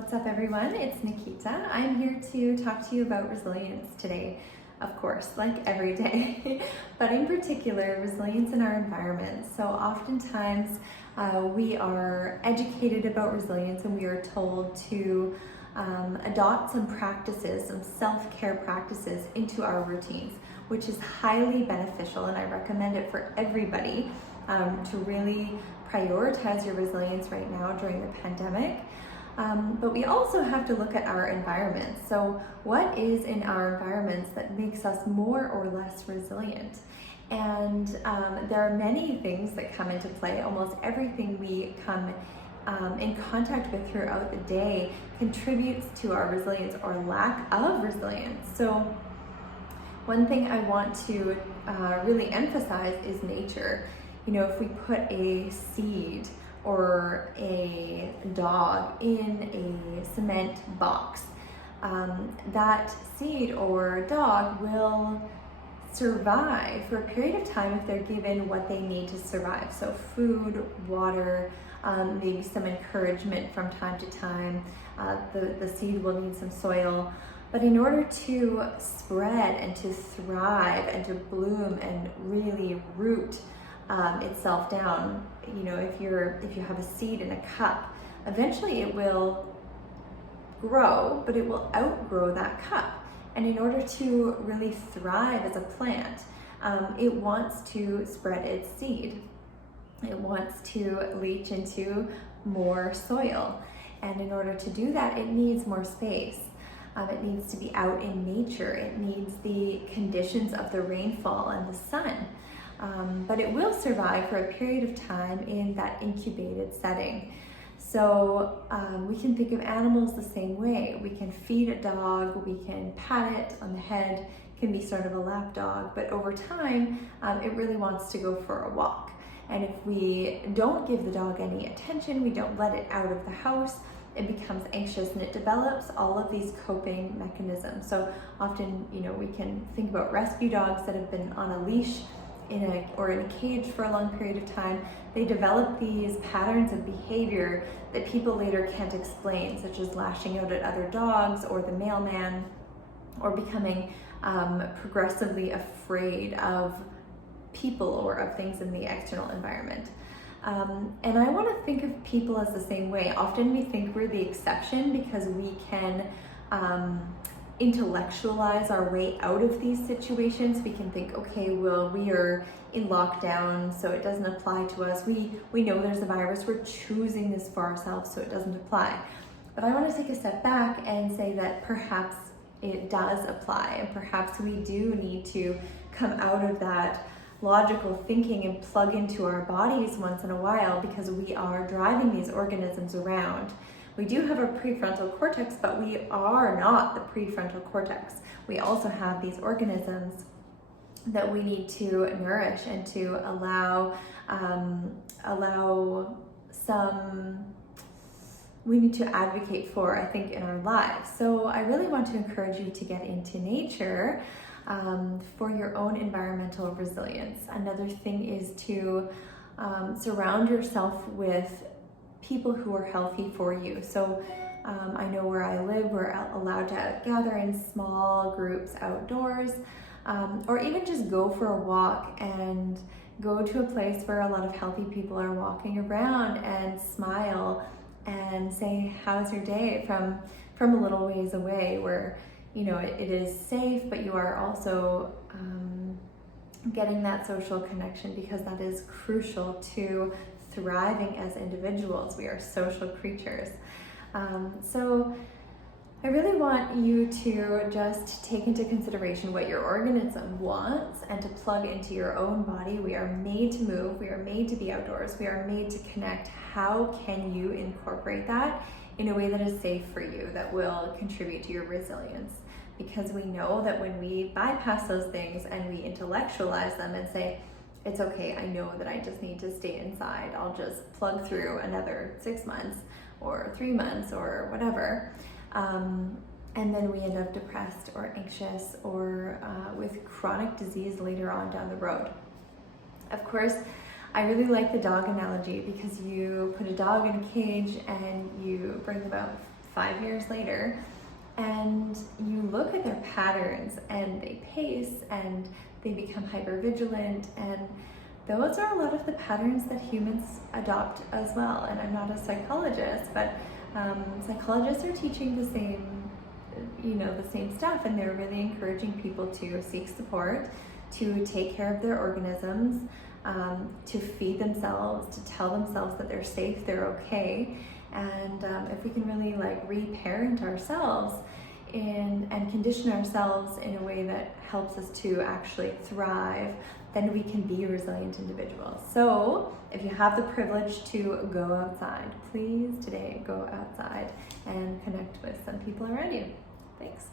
What's up, everyone? It's Nikita. I'm here to talk to you about resilience today, of course, like every day, but in particular, resilience in our environment. So oftentimes we are educated about resilience and we are told to adopt some practices, some self-care practices into our routines, which is highly beneficial, and I recommend it for everybody to really prioritize your resilience right now during the pandemic. But we also have to look at our environment. So what is in our environments that makes us more or less resilient? And there are many things that come into play. Almost everything we come in contact with throughout the day contributes to our resilience or lack of resilience. So one thing I want to really emphasize is nature. You know, if we put a seed or a dog in a cement box, that seed or dog will survive for a period of time if they're given what they need to survive. So food, water, maybe some encouragement from time to time. The seed will need some soil. But in order to spread and to thrive and to bloom and really root itself down, you know, if you have a seed in a cup, eventually it will grow, but it will outgrow that cup. And in order to really thrive as a plant, it wants to spread its seed. It wants to leach into more soil. And in order to do that, it needs more space. It needs to be out in nature. It needs the conditions of the rainfall and the sun. But it will survive for a period of time in that incubated setting. So we can think of animals the same way. We can feed a dog, we can pat it on the head, it can be sort of a lap dog, but over time it really wants to go for a walk. And if we don't give the dog any attention, we don't let it out of the house, it becomes anxious and it develops all of these coping mechanisms. So often, you know, we can think about rescue dogs that have been on a leash in a cage for a long period of time. They develop these patterns of behavior that people later can't explain, such as lashing out at other dogs or the mailman, or becoming progressively afraid of people or of things in the external environment. And I want to think of people as the same way. Often we think we're the exception because we can intellectualize our way out of these situations. We can think, okay, well, we are in lockdown, so it doesn't apply to us. We know there's a virus, we're choosing this for ourselves, so it doesn't apply. But I want to take a step back and say that perhaps it does apply, and perhaps we do need to come out of that logical thinking and plug into our bodies once in a while, because we are driving these organisms around. We do have a prefrontal cortex, but we are not the prefrontal cortex. We also have these organisms that we need to nourish and to we need to advocate for, I think, in our lives. So I really want to encourage you to get into nature for your own environmental resilience. Another thing is to surround yourself with people who are healthy for you. So I know where I live, we're allowed to gather in small groups outdoors, or even just go for a walk and go to a place where a lot of healthy people are walking around and smile and say, how's your day, from a little ways away, where, you know, it is safe, but you are also getting that social connection, because that is crucial to thriving as individuals. We are social creatures. So I really want you to just take into consideration what your organism wants and to plug into your own body. We are made to move, we are made to be outdoors, we are made to connect. How can you incorporate that in a way that is safe for you, that will contribute to your resilience? Because we know that when we bypass those things and we intellectualize them and say, it's okay, I know that I just need to stay inside, I'll just plug through another 6 months or 3 months or whatever, and then we end up depressed or anxious or with chronic disease later on down the road. Of course, I really like the dog analogy, because you put a dog in a cage and you bring them out 5 years later, and you look at their patterns and they pace and they become hypervigilant, and those are a lot of the patterns that humans adopt as well. And I'm not a psychologist, but psychologists are teaching the same stuff, and they're really encouraging people to seek support, to take care of their organisms, to feed themselves, to tell themselves that they're safe, they're okay. And if we can really like reparent ourselves and condition ourselves in a way that helps us to actually thrive, then we can be resilient individuals. So if you have the privilege to go outside, please today go outside and connect with some people around you. Thanks.